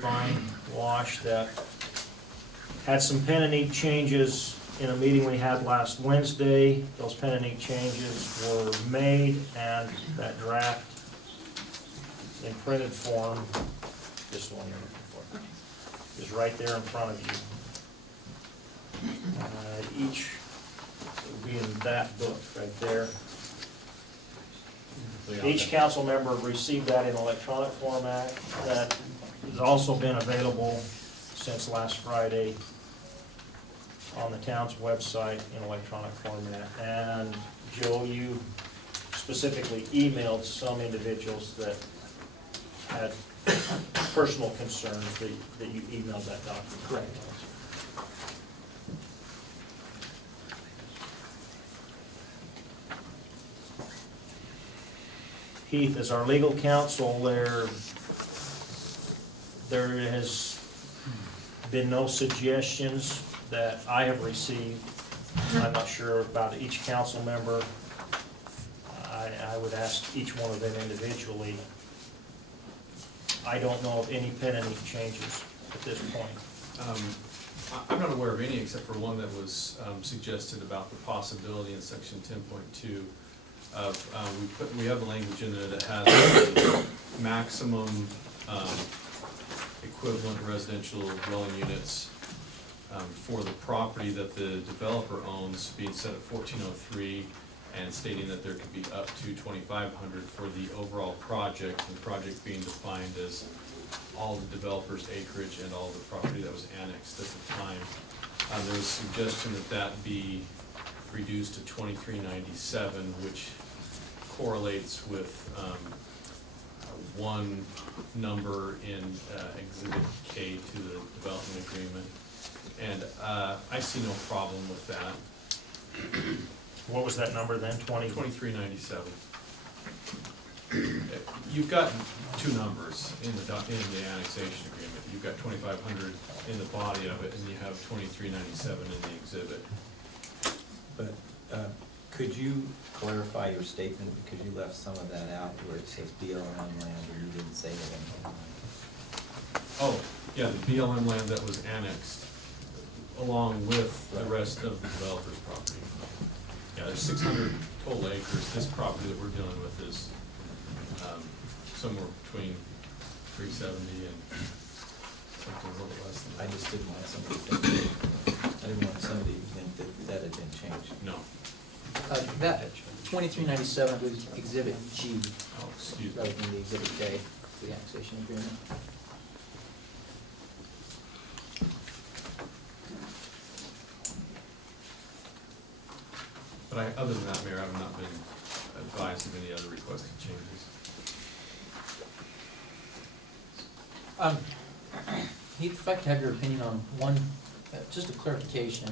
fine wash that had some pen and ink changes in a meeting we had last Wednesday. Those pen and ink changes were made, and that draft in printed form, this one you're looking for, is right there in front of you. Each will be in that book right there. Each council member received that in electronic format. That has also been available since last Friday on the town's website in electronic format. And Joe, you specifically emailed some individuals that had personal concerns that you emailed that document. Correct. Heath, as our legal counsel, there has been no suggestions that I have received. I'm not sure about each council member. I would ask each one of them individually. I don't know of any pen and ink changes at this point. I'm not aware of any except for one that was suggested about the possibility in section 10.2 of, we have the language in there that has the maximum equivalent residential dwelling units for the property that the developer owns being set at 1403 and stating that there could be up to 2,500 for the overall project, and the project being defined as all the developer's acreage and all the property that was annexed at the time. There was a suggestion that that be reduced to 2397, which correlates with one number in Exhibit K to the development agreement. And I see no problem with that. What was that number then, 2397. You've got two numbers in the annexation agreement. You've got 2,500 in the body of it, and you have 2397 in the exhibit. But could you clarify your statement, because you left some of that out where it says BLM land and you didn't say anything. Oh, yeah, the BLM land that was annexed along with the rest of the developer's property. Yeah, there's 600 total acres. This property that we're dealing with is somewhere between 370 and something a little less than that. I just didn't want somebody to think that that had been changed. No. That 2397 was Exhibit G, Oh, excuse me. rather than the Exhibit K, the annexation agreement. But other than that, Mayor, I've not been advised of any other requested changes. Heath, if I could have your opinion on one, just a clarification.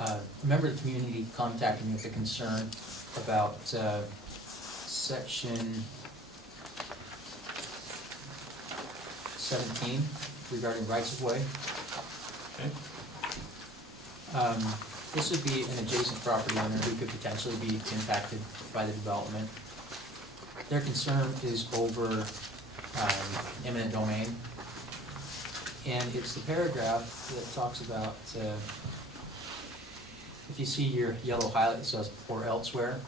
A member of the community contacted me with a concern about section 17 regarding rights-of-way. Okay. This would be an adjacent property owner who could potentially be impacted by the development. Their concern is over eminent domain. And it's the paragraph that talks about, if you see your yellow highlight that says "or elsewhere,"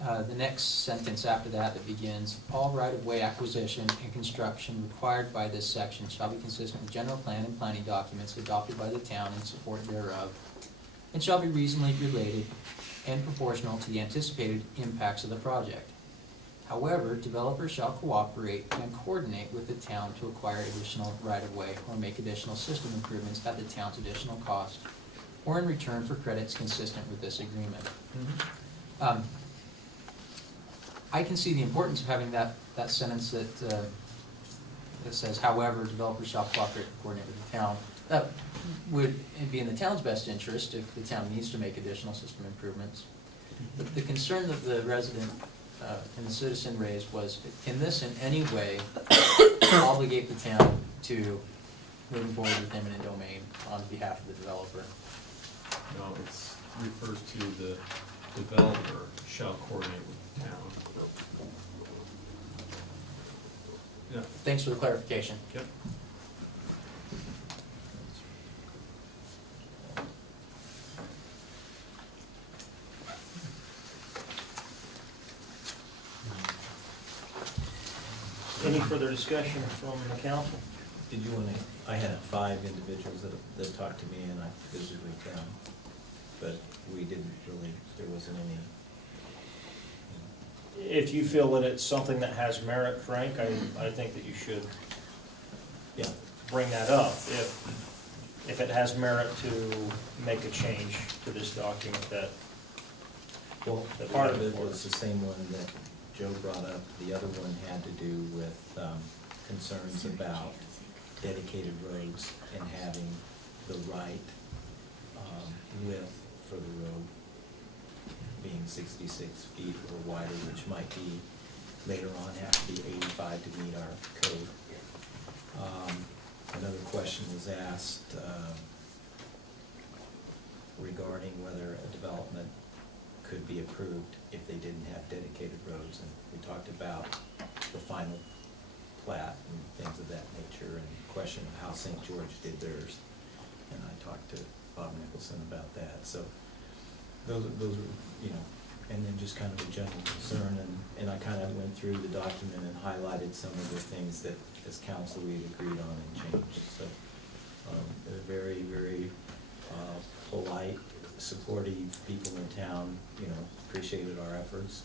the next sentence after that begins, "All right-of-way acquisition and construction required by this section shall be consistent with general plan and planning documents adopted by the town in support thereof, and shall be reasonably related and proportional to the anticipated impacts of the project. However, developers shall cooperate and coordinate with the town to acquire additional right-of-way or make additional system improvements at the town's additional cost, or in return for credits consistent with this agreement." I can see the importance of having that sentence that says, "However, developers shall cooperate and coordinate with the town." That would be in the town's best interest if the town needs to make additional system improvements. But the concern that the resident and the citizen raised was, can this in any way obligate the town to moving forward with eminent domain on behalf of the developer? No, it refers to the developer shall coordinate with the town. Yeah. Thanks for the clarification. Yep. Any further discussion from the council? Did you wanna, I had 5 individuals that talked to me and I visited with them, but we didn't really, there wasn't any. If you feel that it's something that has merit, Frank, I think that you should Yeah, bring that up. If it has merit to make a change to this document that, well, part of it was the same one that Joe brought up. The other one had to do with concerns about dedicated roads and having the right width for the road being 66 feet or wider, which might be, later on, have to be 85 to meet our code. Another question was asked regarding whether a development could be approved if they didn't have dedicated roads, and we talked about the final plat and things of that nature, and the question of how St. George did theirs, and I talked to Bob Nicholson about that, so those are, you know, and then just kind of a general concern, and I kind of went through the document and highlighted some of the things that as council we had agreed on and changed, so they're very, very polite, supportive people in town, you know, appreciated our efforts.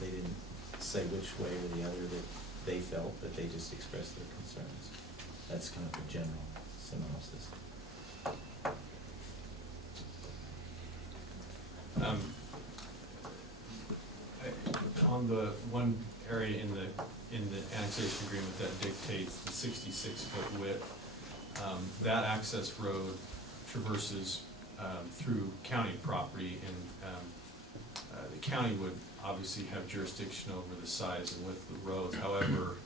They didn't say which way or the other that they felt, but they just expressed their concerns. That's kind of a general synopsis. On the one area in the annexation agreement that dictates the 66-foot width, that access road traverses through county property, and the county would obviously have jurisdiction over the size and width of the roads. However,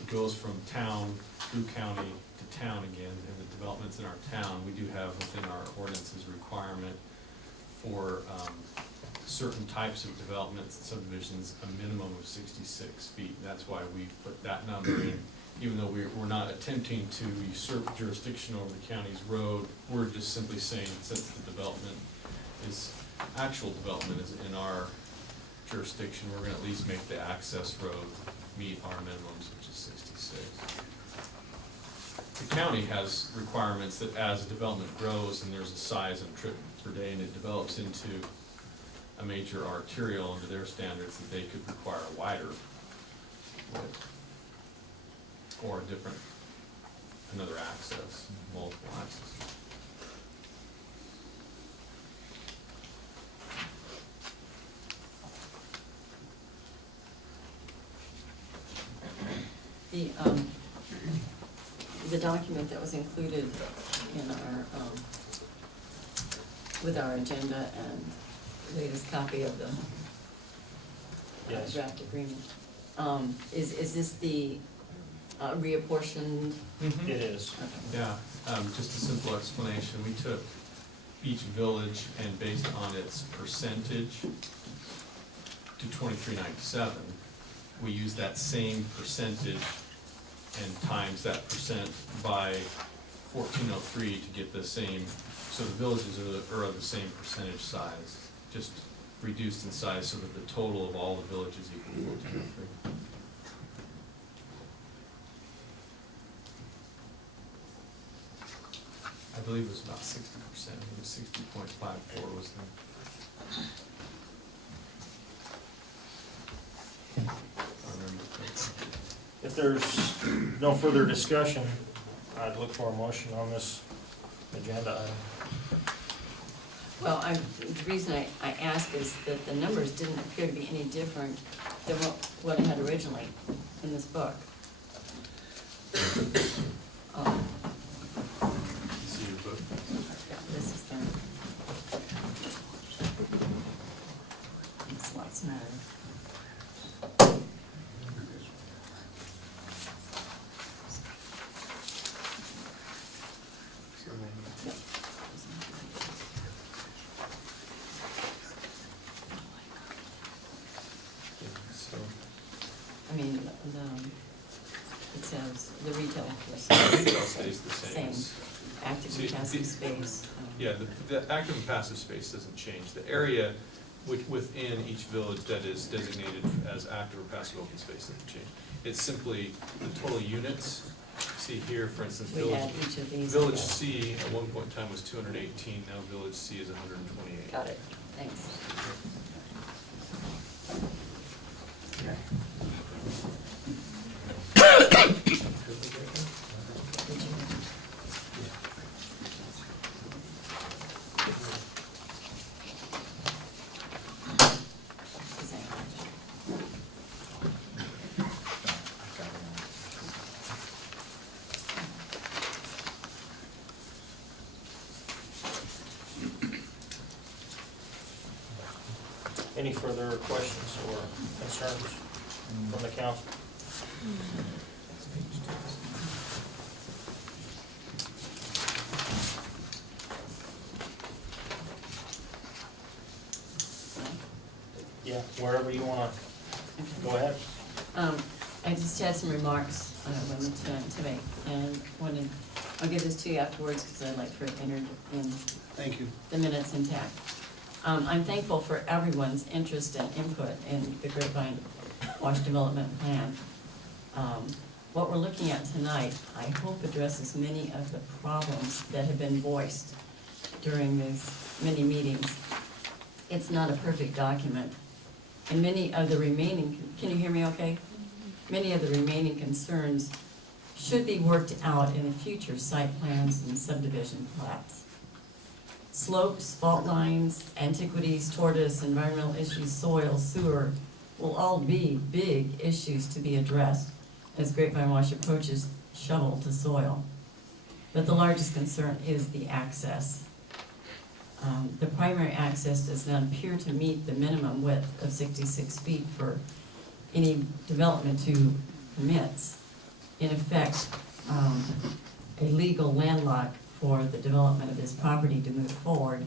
it goes from town through county to town again, and the developments in our town, we do have within our ordinances requirement for certain types of developments and subdivisions, a minimum of 66 feet. That's why we put that number in. Even though we're not attempting to usurp jurisdiction over the county's road, we're just simply saying, since the development is, actual development is in our jurisdiction, we're gonna at least make the access road meet our minimums, which is 66. The county has requirements that as a development grows and there's a size of trip per day and it develops into a major arterial under their standards, that they could require a wider width or a different, another access, multiple access. The document that was included in our, with our agenda and latest copy of the Yes. draft agreement, is this the reapportioned? It is. Okay. Yeah, just a simple explanation. We took each village and based on its percentage to 2397, we used that same percentage and times that percent by 1403 to get the same, so the villages are of the same percentage size, just reduced in size so that the total of all the villages equals 1403. I believe it was about 60%, it was 60.54 was the. I remember correctly. If there's no further discussion, I'd look for a motion on this agenda item. Well, the reason I ask is that the numbers didn't appear to be any different than what I had originally in this book. See your book? Yeah, this is the. It's lots smaller. Yep. So, I mean, the as the retail. Retail stays the same. Same, active See, and passive the- space. Yeah, the active and passive space doesn't change. The area within each village that is designated as active or passive open space doesn't change. It's simply the total units. See here, for instance, We add each of these. Village C at one point in time was 218, now Village C is 128. Got it, thanks. Any further questions or concerns from the council? Yeah, wherever you wanna, go ahead. I just had some remarks women to make, and I'll give this to you afterwards, because I'd like for it entered in Thank you. the minutes intact. I'm thankful for everyone's interest and input in the Grapevine Wash Development Plan. What we're looking at tonight, I hope addresses many of the problems that have been voiced during these many meetings. It's not a perfect document, and many of the remaining, can you hear me okay? Many of the remaining concerns should be worked out in the future site plans and subdivision plats. Slopes, fault lines, antiquities, tortoise, environmental issues, soil, sewer, will all be big issues to be addressed as Grapevine Wash approaches shovel to soil. But the largest concern is the access. The primary access does not appear to meet the minimum width of 66 feet for any development to permits. In effect, a legal landlock for the development of this property to move forward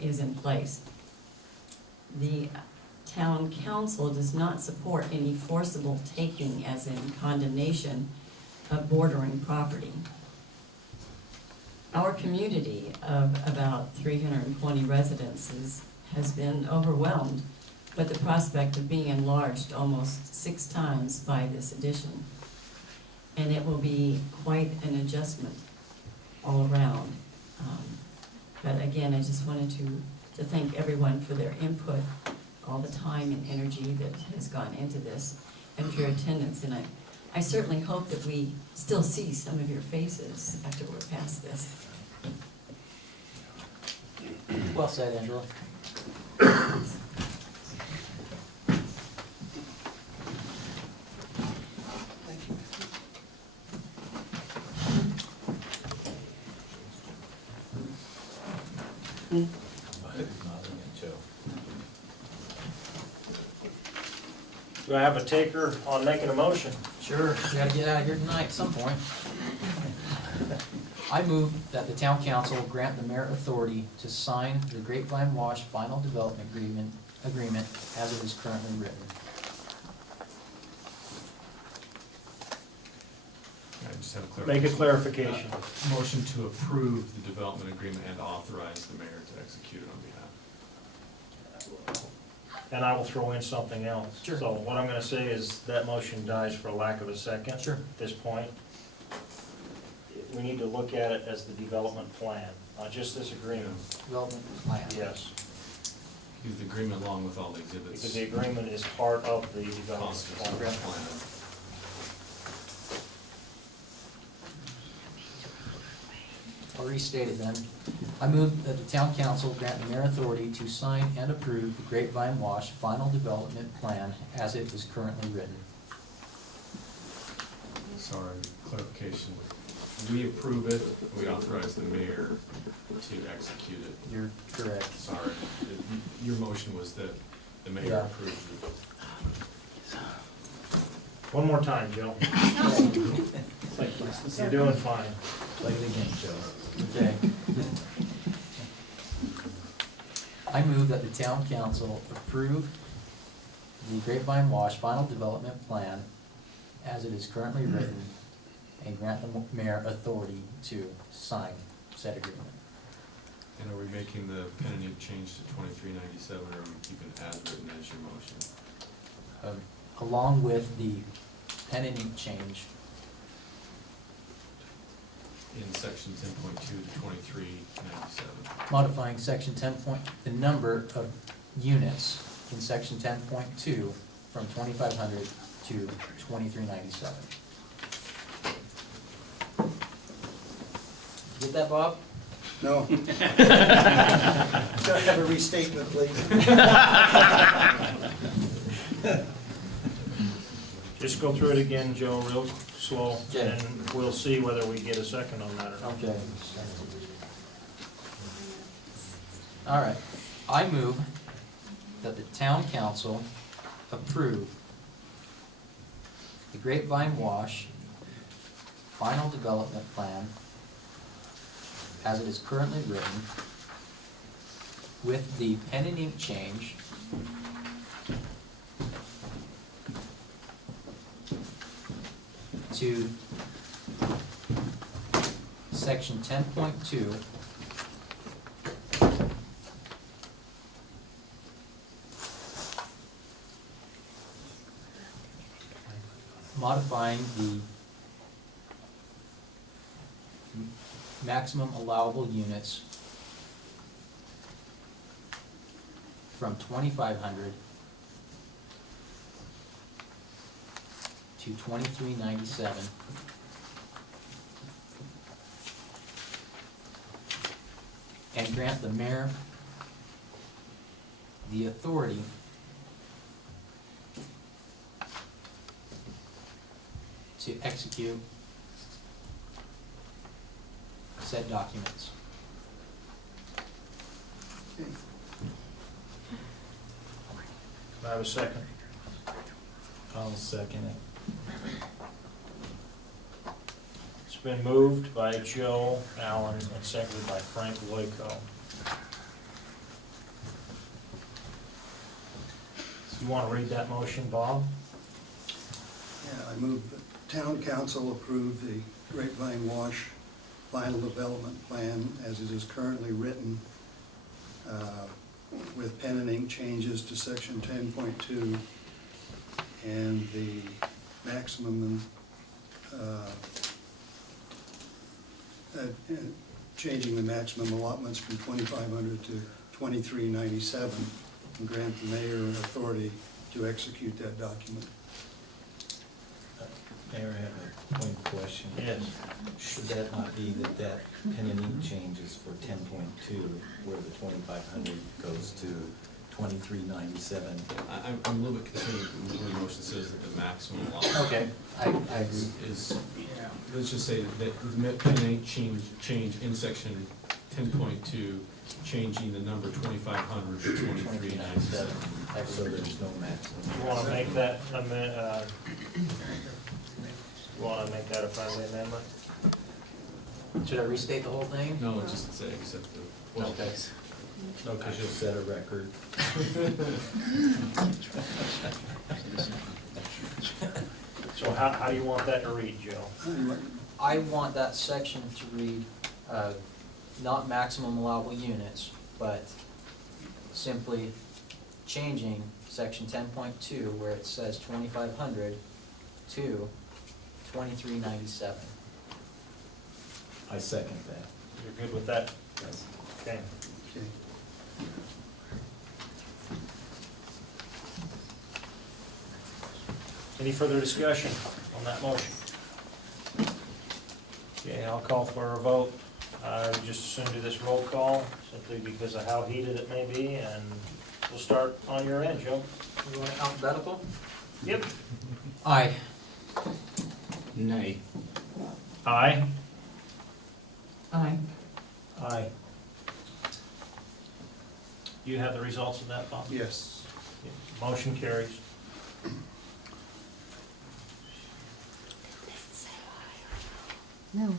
is in place. The town council does not support any forcible taking, as in condemnation of bordering property. Our community of about 320 residences has been overwhelmed with the prospect of being enlarged almost 6 times by this addition. And it will be quite an adjustment all around. But again, I just wanted to thank everyone for their input, all the time and energy that has gone into this, and for your attendance. And I certainly hope that we still see some of your faces after we're past this. Well said, Angela. Thank you. Nodding at Joe. Do I have a taker on making a motion? Sure, we gotta get out of here tonight at some point. I move that the town council grant the mayor authority to sign the Grapevine Wash final development agreement as it is currently written. I just have a Make a clarification. clarification. Motion to approve the development agreement and authorize the mayor to execute it on behalf. And I will throw in something else. Sure. So what I'm gonna say is that motion dies for lack of a second. Sure. At this point. We need to look at it as the development plan, not just this agreement. Development plan. Yes, Use the agreement along with all the exhibits. because the agreement is part of the development Cost of the plan. plan. I'll restate it then. I move that the town council grant the mayor authority to sign and approve the Grapevine Wash final development plan as it is currently written. Sorry, clarification. We approve it, we authorize the mayor to execute it. You're correct. Sorry, your motion was that the mayor Yeah. approves it. One more time, Joe. You're doing fine. Play the game, Joe. Okay. I move that the town council approve the Grapevine Wash final development plan as it is currently written, and grant the mayor authority to sign said agreement. And are we making the pen and ink change to 2397, or are we keeping it as written as your motion? Along with the pen and ink change In section 10.2 to 2397. modifying section the number of units in section 10.2 from 2,500 to 2,397. Get that, Bob? No. Could I have a restatement, please? Just go through it again, Joe, real slow, Okay. and we'll see whether we get a second on that or not. Okay. All right. I move that the town council approve the Grapevine Wash final development plan as it is currently written with the pen and ink change to section 10.2 modifying the maximum allowable units from 2,500 to 2,397. And grant the mayor the authority to execute said documents. Okay. Do I have a second? I'll second it. It's been moved by Joe Allen and seconded by Frank Loico. You want to read that motion, Bob? Yeah, I move the town council approve the Grapevine Wash final development plan as it is currently written, with pen and ink changes to section 10.2 and the maximum, changing the maximum allotments from 2,500 to 2,397, and grant the mayor authority to execute that document. Mayor, I have a point of question. Yes. Should that not be that pen and ink changes for 10.2, where the 2,500 goes to 2,397? I'm a little bit concerned when the motion says that the maximum allowable Okay, I agree. is, let's just say that the pen and ink change in section 10.2, changing the number 2,500 to 2,397. So there's no maximum. You want to make that you want to make that a friendly amendment? Should I restate the whole thing? No, just say accept the, well, Okay. No, because you'll set a record. So how do you want that to read, Joe? I want that section to read, not maximum allowable units, but simply changing section 10.2 where it says 2,500 to 2,397. I second that. You're good with that? Yes. Okay. Okay. Any further discussion on that motion? Okay, I'll call for a vote. I would just assume do this roll call simply because of how heated it may be, and we'll start on your end, Joe. You want it alphabetical? Yep. Aye. Nay. Aye. Aye. Aye. You have the results of that, Bob? Yes. Motion carries. No.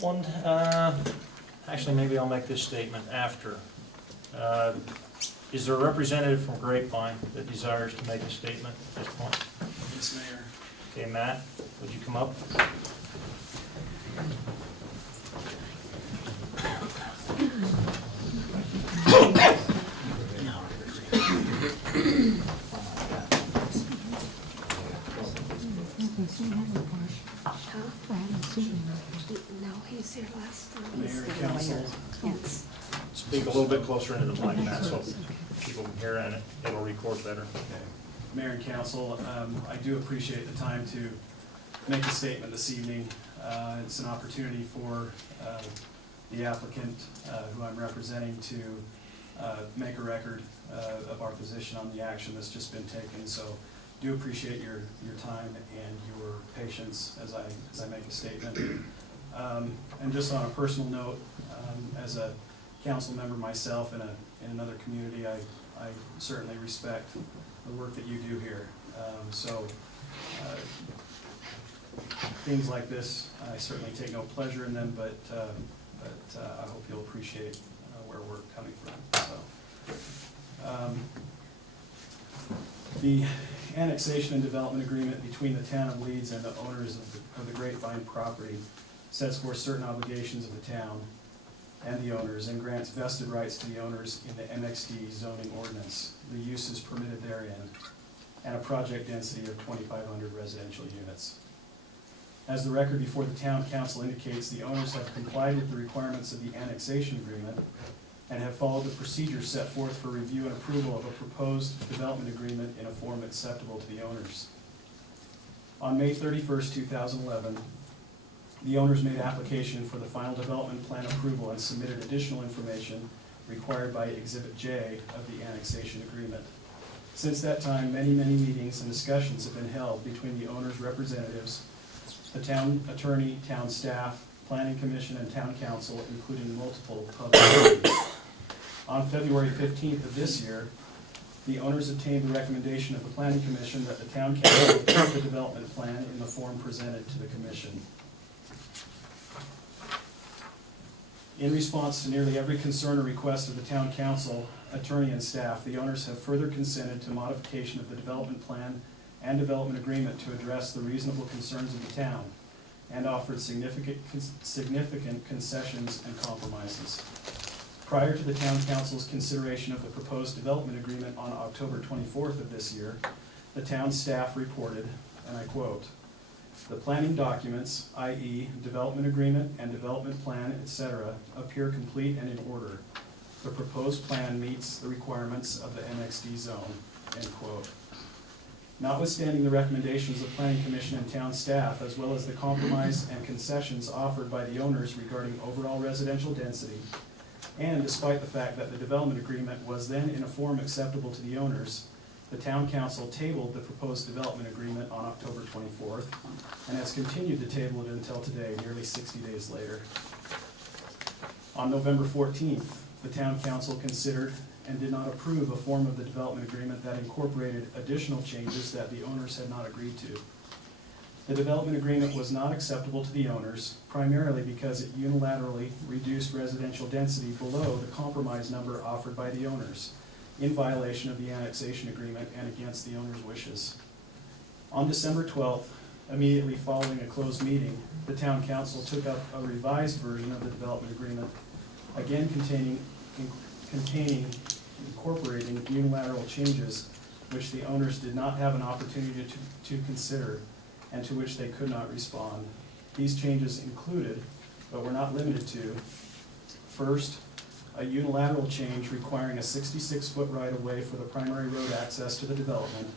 One, actually, maybe I'll make this statement after. Is there a representative from Grapevine that desires to make a statement at this point? Yes, Mayor. Okay, Matt, would you come up? No, he's here last time. Mayor and council, Yes. Speak a little bit closer into the mic, Matt, so people can hear and it'll record better. okay. Mayor and council, I do appreciate the time to make a statement this evening. It's an opportunity for the applicant, who I'm representing, to make a record of our position on the action that's just been taken. So do appreciate your time and your patience as I make a statement. And just on a personal note, as a council member myself in another community, I certainly respect the work that you do here. Things like this, I certainly take no pleasure in them, but I hope you'll appreciate where we're coming from. So, the annexation and development agreement between the town of Leeds and the owners of the Grapevine property sets forth certain obligations of the town and the owners and grants vested rights to the owners in the MXD zoning ordinance, the uses permitted therein, and a project density of 2,500 residential units. As the record before the town council indicates, the owners have complied with the requirements of the annexation agreement and have followed the procedures set forth for review and approval of a proposed development agreement in a form acceptable to the owners. On May 31st, 2011, the owners made application for the final development plan approval and submitted additional information required by Exhibit J of the annexation agreement. Since that time, many meetings and discussions have been held between the owners' representatives, the town attorney, town staff, planning commission, and town council, including multiple public meetings. On February 15th of this year, the owners obtained the recommendation of the planning commission that the town council approve the development plan in the form presented to the commission. In response to nearly every concern or request of the town council, attorney, and staff, the owners have further consented to modification of the development plan and development agreement to address the reasonable concerns of the town and offered significant concessions and compromises. Prior to the town council's consideration of the proposed development agreement on October 24th of this year, the town staff reported, and I quote, "The planning documents, i.e. development agreement and development plan, etc., appear complete and in order. The proposed plan meets the requirements of the MXD zone," end quote. Notwithstanding the recommendations of planning commission and town staff, as well as the compromise and concessions offered by the owners regarding overall residential density, and despite the fact that the development agreement was then in a form acceptable to the owners, the town council tabled the proposed development agreement on October 24th and has continued to table it until today, nearly 60 days later. On November 14th, the town council considered and did not approve a form of the development agreement that incorporated additional changes that the owners had not agreed to. The development agreement was not acceptable to the owners, primarily because it unilaterally reduced residential density below the compromise number offered by the owners, in violation of the annexation agreement and against the owners' wishes. On December 12th, immediately following a closed meeting, the town council took up a revised version of the development agreement, again incorporating unilateral changes which the owners did not have an opportunity to consider and to which they could not respond. These changes included, but were not limited to, first, a unilateral change requiring a 66-foot right-of-way for the primary road access to the development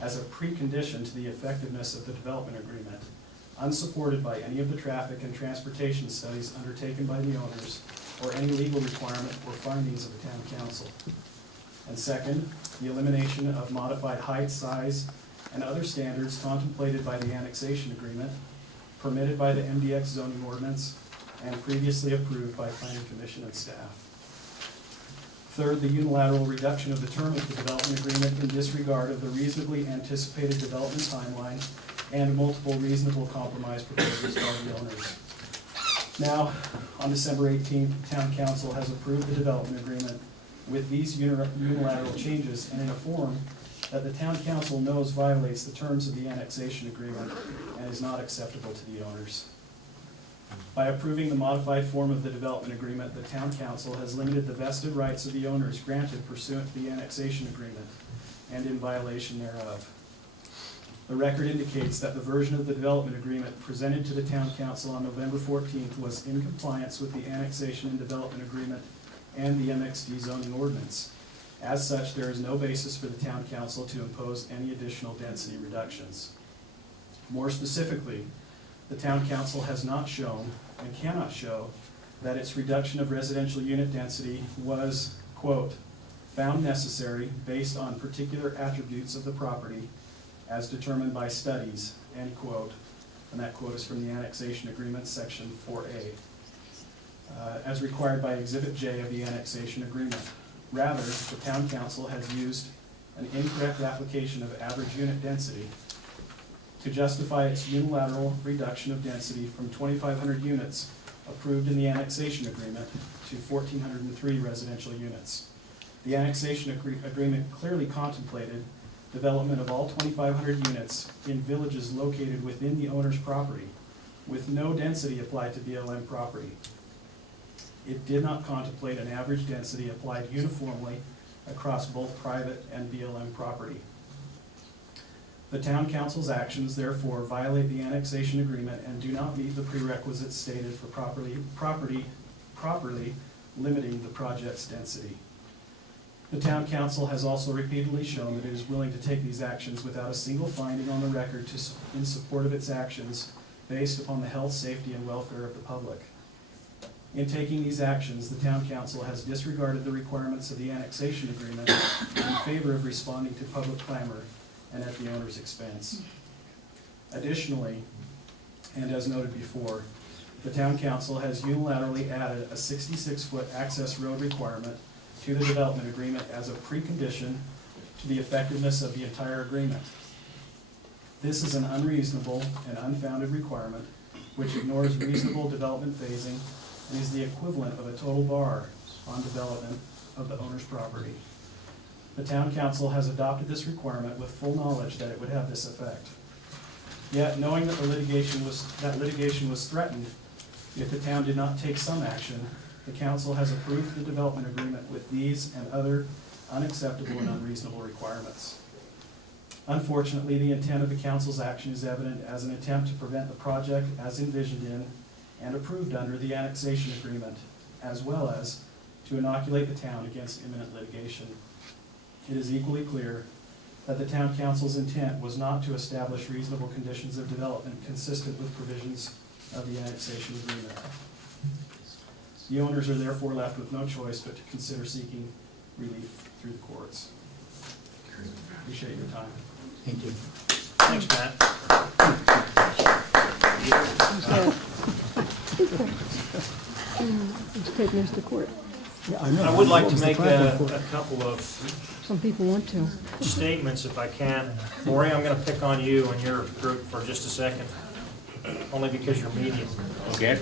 as a precondition to the effectiveness of the development agreement, unsupported by any of the traffic and transportation studies undertaken by the owners or any legal requirement or findings of the town council. And second, the elimination of modified height, size, and other standards contemplated by the annexation agreement, permitted by the MDX zoning ordinance, and previously approved by planning commission and staff. Third, the unilateral reduction of the term of the development agreement in disregard of the reasonably anticipated development timeline and multiple reasonable compromise proposals by the owners. Now, on December 18th, Town Council has approved the development agreement with these unilateral changes and in a form that the Town Council knows violates the terms of the annexation agreement and is not acceptable to the owners. By approving the modified form of the development agreement, the Town Council has limited the vested rights of the owners granted pursuant to the annexation agreement and in violation thereof. The record indicates that the version of the development agreement presented to the Town Council on November 14th was in compliance with the annexation and development agreement and the MXD zoning ordinance. As such, there is no basis for the Town Council to impose any additional density reductions. More specifically, the Town Council has not shown and cannot show that its reduction of residential unit density was, quote, found necessary based on particular attributes of the property as determined by studies, end quote. And that quote is from the annexation agreement, section 4A, as required by Exhibit J of the annexation agreement. Rather, the Town Council has used an incorrect application of average unit density to justify its unilateral reduction of density from 2,500 units approved in the annexation agreement to 1,403 residential units. The annexation agreement clearly contemplated development of all 2,500 units in villages located within the owner's property, with no density applied to BLM property. It did not contemplate an average density applied uniformly across both private and BLM property. The Town Council's actions therefore violate the annexation agreement and do not meet the prerequisites stated for properly limiting the project's density. The Town Council has also repeatedly shown that it is willing to take these actions without a single finding on the record in support of its actions based upon the health, safety, and welfare of the public. In taking these actions, the Town Council has disregarded the requirements of the annexation agreement in favor of responding to public clamor and at the owner's expense. Additionally, and as noted before, the Town Council has unilaterally added a 66-foot access road requirement to the development agreement as a precondition to the effectiveness of the entire agreement. This is an unreasonable and unfounded requirement which ignores reasonable development phasing and is the equivalent of a total bar on development of the owner's property. The Town Council has adopted this requirement with full knowledge that it would have this effect. Yet, knowing that litigation was threatened if the town did not take some action, the Council has approved the development agreement with these and other unacceptable and unreasonable requirements. Unfortunately, the intent of the Council's action is evident as an attempt to prevent the project as envisioned in and approved under the annexation agreement, as well as to inoculate the town against imminent litigation. It is equally clear that the Town Council's intent was not to establish reasonable conditions of development consistent with provisions of the annexation agreement. The owners are therefore left with no choice but to consider seeking relief through the courts. Appreciate your time. Thank you. Thanks, Matt. Just take this to court. I would like to make a couple of Some people want to. statements if I can. Maureen, I'm gonna pick on you and your group for just a second, only because you're medium. Okay.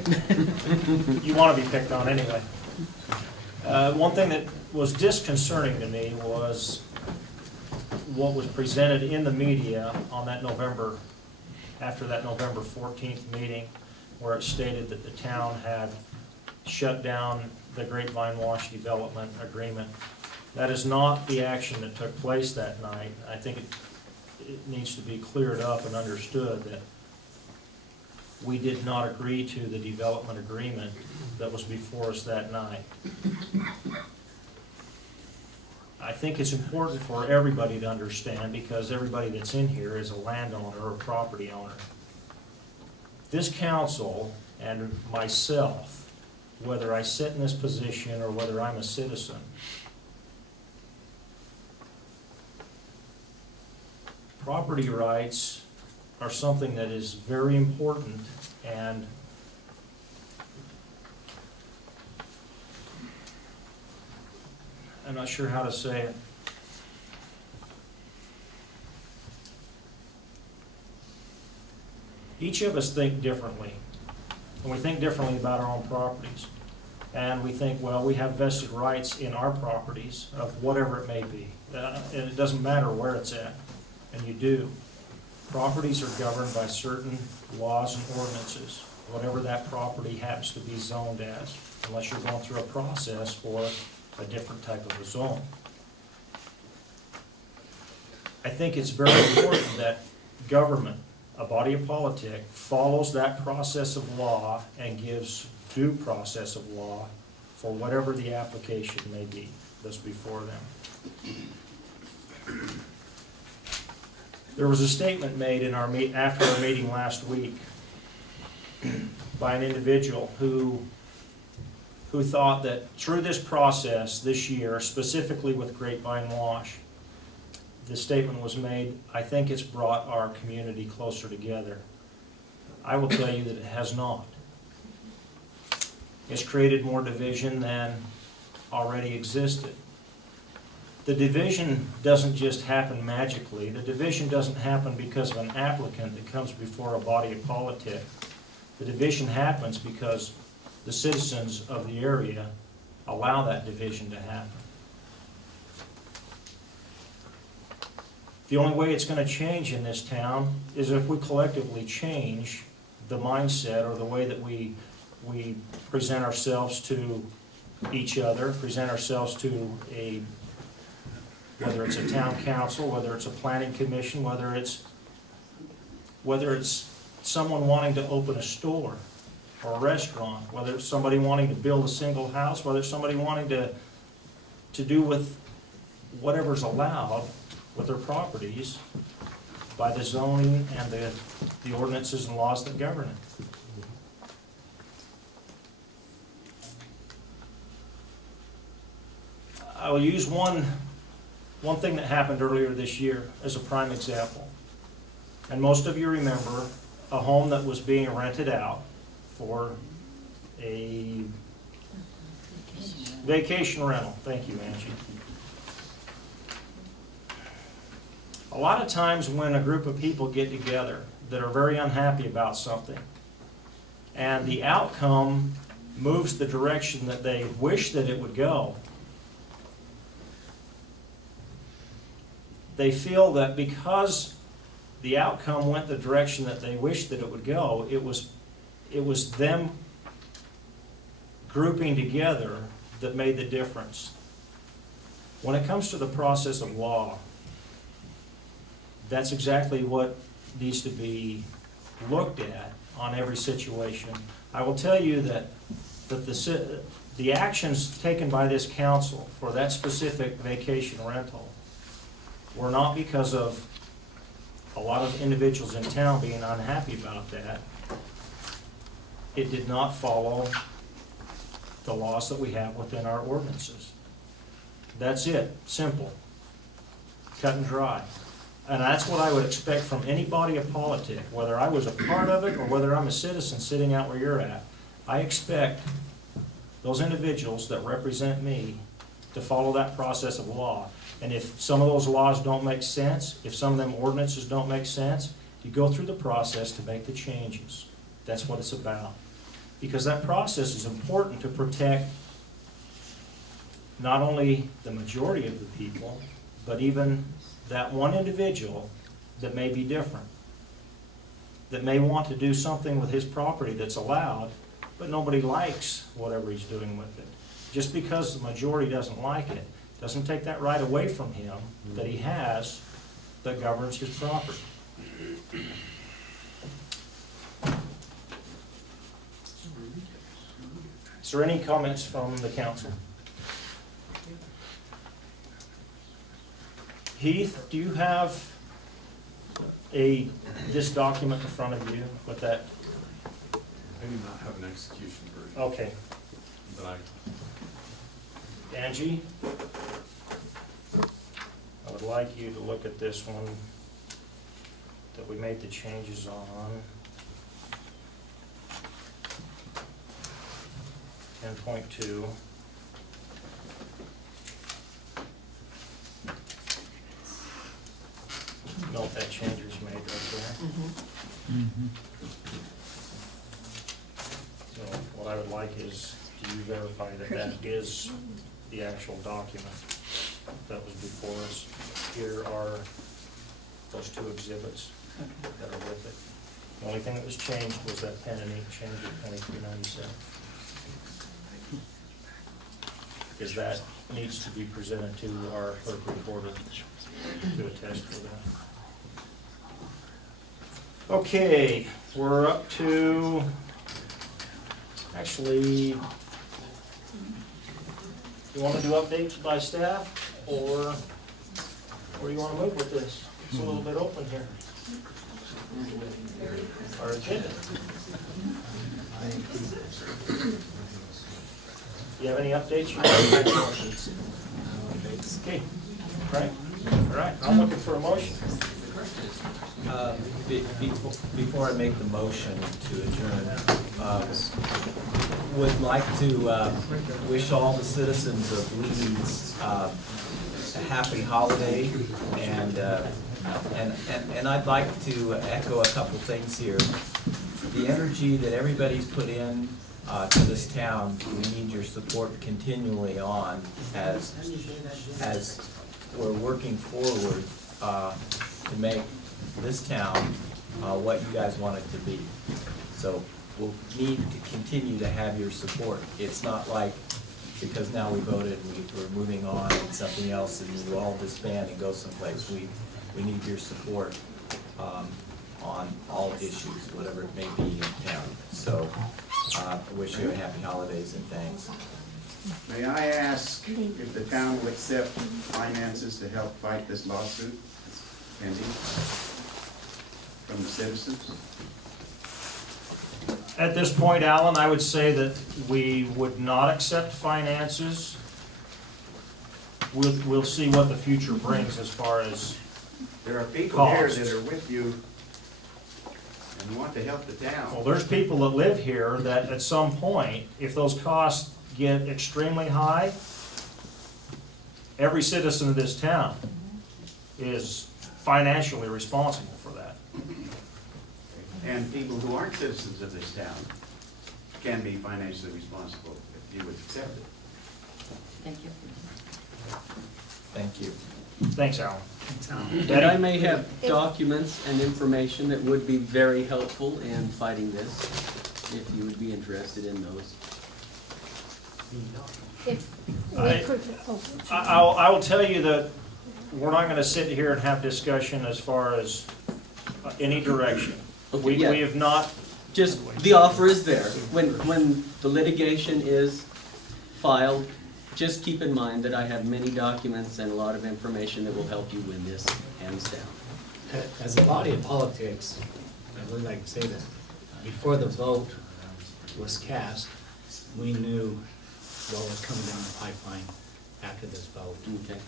You wanna be picked on anyway. One thing that was disconcerting to me was what was presented in the media on that after that November 14th meeting, where it stated that the town had shut down the Grapevine Wash development agreement. That is not the action that took place that night. I think it needs to be cleared up and understood that we did not agree to the development agreement that was before us that night. I think it's important for everybody to understand, because everybody that's in here is a landowner or a property owner. This council and myself, whether I sit in this position or whether I'm a citizen, property rights are something that is very important, and I'm not sure how to say it. Each of us think differently, And we think differently about our own properties. And we think, well, we have vested rights in our properties of whatever it may be. And it doesn't matter where it's at, and you do. Properties are governed by certain laws and ordinances, whatever that property happens to be zoned as, unless you're going through a process for a different type of a zone. I think it's very important that government, a body of politic, follows that process of law and gives due process of law for whatever the application may be that's before them. There was a statement made in our after our meeting last week by an individual who thought that through this process this year, specifically with Grapevine Wash, the statement was made, I think it's brought our community closer together. I will tell you that it has not. It's created more division than already existed. The division doesn't just happen magically. The division doesn't happen because of an applicant that comes before a body of politic. The division happens because the citizens of the area allow that division to happen. The only way it's going to change in this town is if we collectively change the mindset or the way that we present ourselves to each other, present ourselves to whether it's a town council, whether it's a planning commission, whether it's someone wanting to open a store or a restaurant, whether it's somebody wanting to build a single house, whether it's somebody wanting to do with whatever's allowed with their properties by the zoning and the ordinances and laws that govern it. I will use one thing that happened earlier this year as a prime example. And most of you remember a home that was being rented out for a vacation rental. Thank you, Angie. A lot of times when a group of people get together that are very unhappy about something, and the outcome moves the direction that they wish that it would go, they feel that because the outcome went the direction that they wished that it would go, it was them grouping together that made the difference. When it comes to the process of law, that's exactly what needs to be looked at on every situation. I will tell you that the actions taken by this council for that specific vacation rental were not because of a lot of individuals in town being unhappy about that. It did not follow the laws that we have within our ordinances. That's it, simple, cut and dry. And that's what I would expect from any body of politic, whether I was a part of it or whether I'm a citizen sitting out where you're at. I expect those individuals that represent me to follow that process of law. And if some of those laws don't make sense, if some of them ordinances don't make sense, you go through the process to make the changes. That's what it's about. Because that process is important to protect not only the majority of the people, but even that one individual that may be different, that may want to do something with his property that's allowed, but nobody likes whatever he's doing with it. Just because the majority doesn't like it, doesn't take that right away from him that he has that governs his property. Is there any comments from the council? Heath, do you have this document in front of you with that? I do not have an execution version, Okay. but Angie? I would like you to look at this one that we made the changes on. 10.2. Note that change was made right there. what I would like is, do you verify that that is the actual document that was before us? Here are those two exhibits that are with it. The only thing that was changed was that pen and ink change at 2397. Because that needs to be presented to our clerk recorder to attest for that. Okay, we're up to, actually, you want to do updates by staff, or where do you want to move with this? It's a little bit open here. Our agenda. Do you have any updates? Okay, right, all right, I'm looking for a motion. Before I make the motion to adjourn, would like to wish all the citizens of Leeds a happy holiday, and I'd like to echo a couple things here. The energy that everybody's put in to this town, we need your support continually on as we're working forward to make this town what you guys want it to be. So we'll need to continue to have your support. It's not like because now we voted, we're moving on and something else and you all disband and go someplace. We need your support on all issues, whatever it may be in town. So I wish you a happy holidays and thanks. May I ask if the town will accept finances to help fight this lawsuit that's pending from the citizens? At this point, Alan, I would say that we would not accept finances. We'll see what the future brings as far as, There are people here Costs. that are with you and want to help the well, town. there's people that live here that at some point, if those costs get extremely high, every citizen of this town is financially responsible for that. And people who aren't citizens of this town can be financially responsible if you would accept it. Thank you. Thank you. Thanks, Alan. And I may have documents and information that would be very helpful in fighting this, if you would be interested in those. If we I- could, oh, I will tell you that we're not gonna sit here and have discussion as far as any direction. Okay, We yeah. have not, Just, the offer is there. When the litigation is filed, just keep in mind that I have many documents and a lot of information that will help you win this hands down. As a body of politics, I would like to say that before the vote was cast, we knew what was coming down the pipeline after this vote. Okay.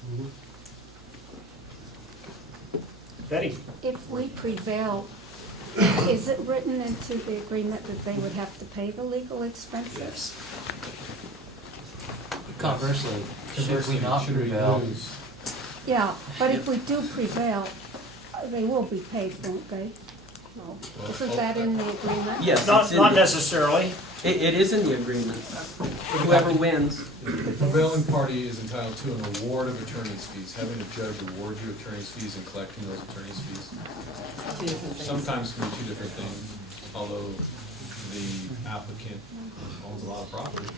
Betty, if we prevail, is it written into the agreement that they would have to pay the legal expenses? Yes. Conversely, should we not Should we prevail, lose? Yeah, but if we do prevail, they will be paid, won't they? No. Isn't that in the agreement? Yes, not, it's in not the- necessarily. It is in the agreement. Whoever wins, The prevailing party is entitled to an award of attorney's fees, having a judge award you attorney's fees and collecting those attorney's fees. Two different things. Sometimes can be two different things, although the applicant owns a lot of property.